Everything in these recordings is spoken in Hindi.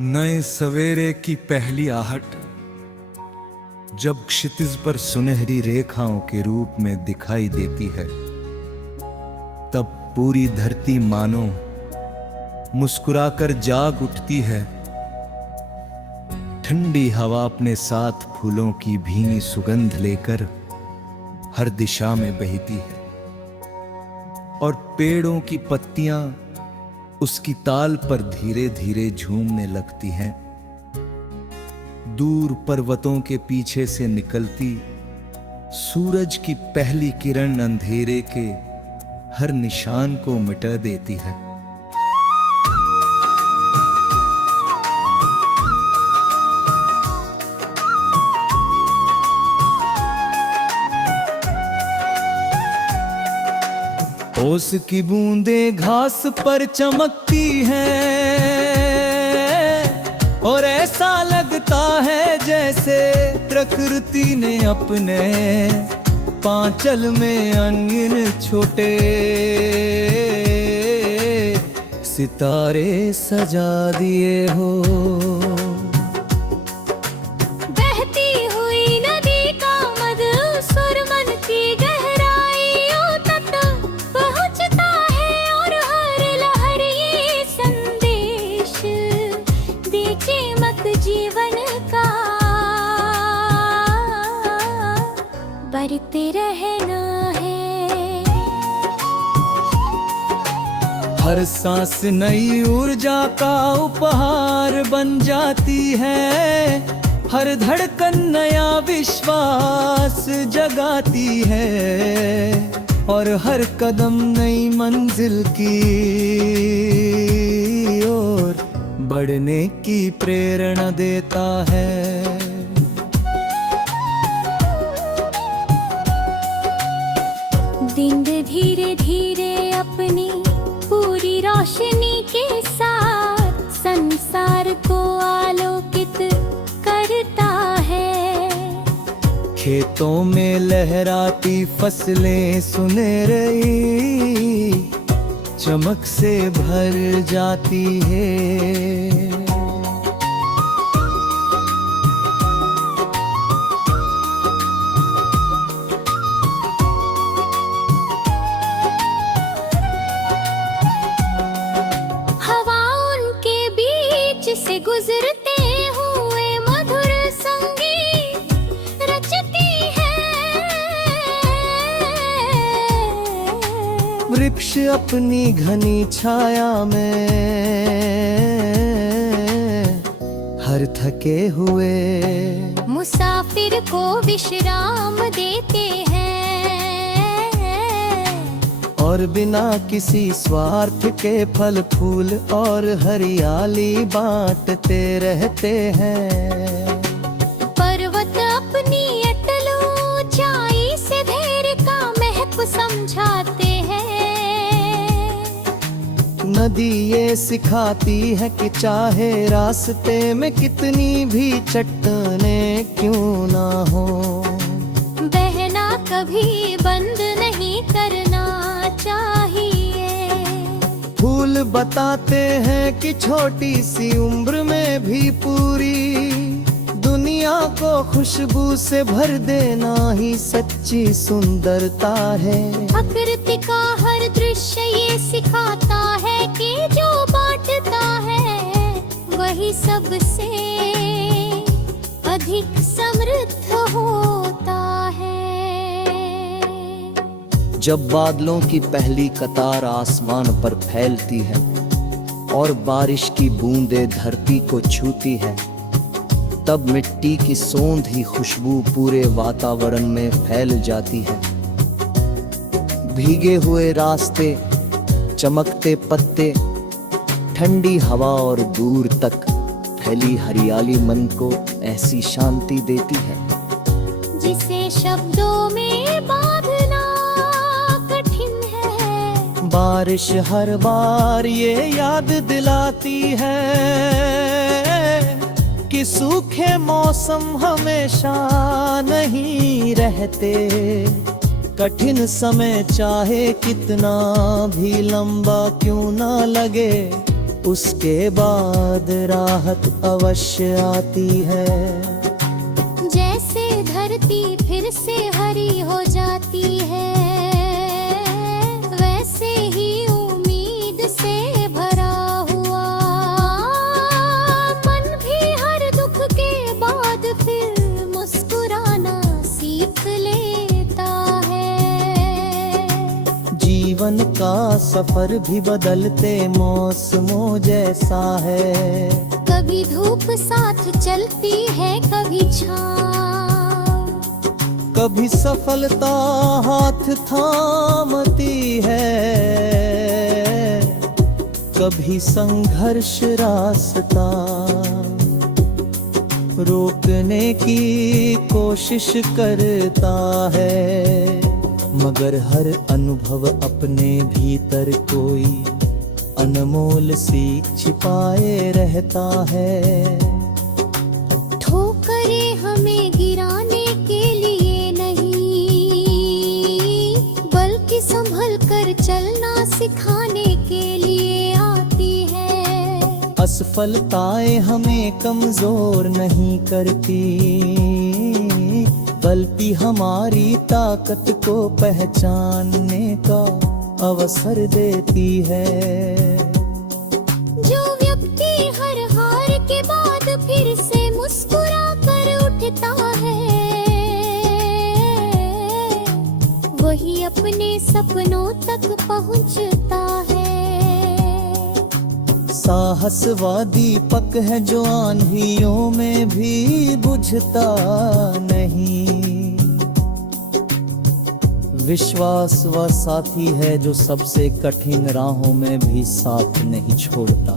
नए सवेरे की पहली आहट जब क्षितिज पर सुनहरी रेखाओं के रूप में दिखाई देती है, तब पूरी धरती मानो मुस्कुराकर जाग उठती है। ठंडी हवा अपने साथ फूलों की भीनी सुगंध लेकर हर दिशा में बहती है और पेड़ों की पत्तियां उसकी ताल पर धीरे धीरे झूमने लगती हैं। दूर पर्वतों के पीछे से निकलती सूरज की पहली किरण अंधेरे के हर निशान को मिटा देती है। ओस की बूंदें घास पर चमकती हैं और ऐसा लगता है जैसे प्रकृति ने अपने पांचल में अनगिन छोटे सितारे सजा दिए हो। बढ़ते रहना है। हर सांस नई ऊर्जा का उपहार बन जाती है, हर धड़कन नया विश्वास जगाती है और हर कदम नई मंजिल की ओर बढ़ने की प्रेरणा देता है। दिन धीरे धीरे अपनी पूरी रोशनी के साथ संसार को आलोकित करता है। खेतों में लहराती फसलें सुनहरी चमक से भर जाती है। से गुजरते हुए मधुर संगीत रचती है। वृक्ष अपनी घनी छाया में हर थके हुए मुसाफिर को विश्राम देते हैं और बिना किसी स्वार्थ के फल फूल और हरियाली बांटते रहते हैं। पर्वत अपनी अटल ऊंचाई से धैर्य का महत्व समझाते हैं। नदी ये सिखाती है कि चाहे रास्ते में कितनी भी चट्टानें क्यों ना हो, बहना कभी बंद नहीं करना चाहिए। फूल बताते हैं कि छोटी सी उम्र में भी पूरी दुनिया को खुशबू से भर देना ही सच्ची सुंदरता है। प्रकृति का हर दृश्य ये सिखाता है कि जो बांटता है वही सबसे अधिक समृद्ध होता है। जब बादलों की पहली कतार आसमान पर फैलती है और बारिश की बूंदें धरती को छूती है, तब मिट्टी की सौंधी खुशबू पूरे वातावरण में फैल जाती है। भीगे हुए रास्ते, चमकते पत्ते, ठंडी हवा और दूर तक फैली हरियाली मन को ऐसी शांति देती है जिसे शब्दों में बांधना कठिन है। बारिश हर बार ये याद दिलाती है कि सूखे मौसम हमेशा नहीं रहते। कठिन समय चाहे कितना भी लंबा क्यों ना लगे, उसके बाद राहत अवश्य आती है। जैसे धरती फिर से हरी हो जाती है, वैसे ही उम्मीद से भरा हुआ मन भी हर दुख के बाद फिर मुस्कुराना सीख लेता है। जीवन का सफर भी बदलते मौसमों जैसा है। कभी धूप साथ चलती है, कभी छाँव, कभी सफलता हाथ थामती है, कभी संघर्ष रास्ता रोकने की कोशिश करता है। मगर हर अनुभव अपने भीतर कोई अनमोल सीख छिपाए रहता है। ठोकरें हमें गिराने के लिए नहीं, बल्कि संभल कर चलना सिखाने के लिए आती है। असफलताएं हमें कमजोर नहीं करती, बल्कि हमारी ताकत को पहचानने का अवसर देती है। जो व्यक्ति हर हार के बाद फिर से मुस्कुरा कर उठता है, वही अपने सपनों तक पहुंचता है। साहस व दीपक है जो आंधियों में भी बुझता नहीं। विश्वास व साथी है जो सबसे कठिन राहों में भी साथ नहीं छोड़ता।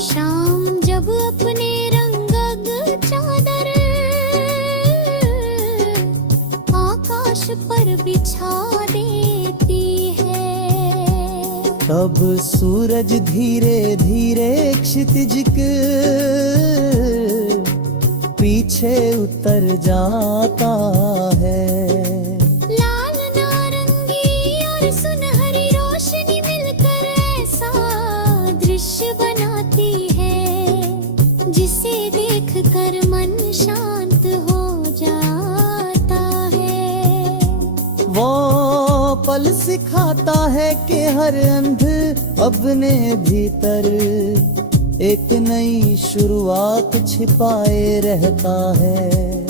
शाम जब अपने रंगग चादर आकाश पर बिछा देती है, तब सूरज धीरे धीरे क्षितिज के पीछे उतर जाता है। लाल नारंगी और सुनहरी रोशनी मिलकर ऐसा दृश्य बनाती है, जिसे देखकर मन शांत हो जाता है। वो पल सिखाता है कि हर अंध अपने भीतर एक नई शुरुआत छिपाए रहता है।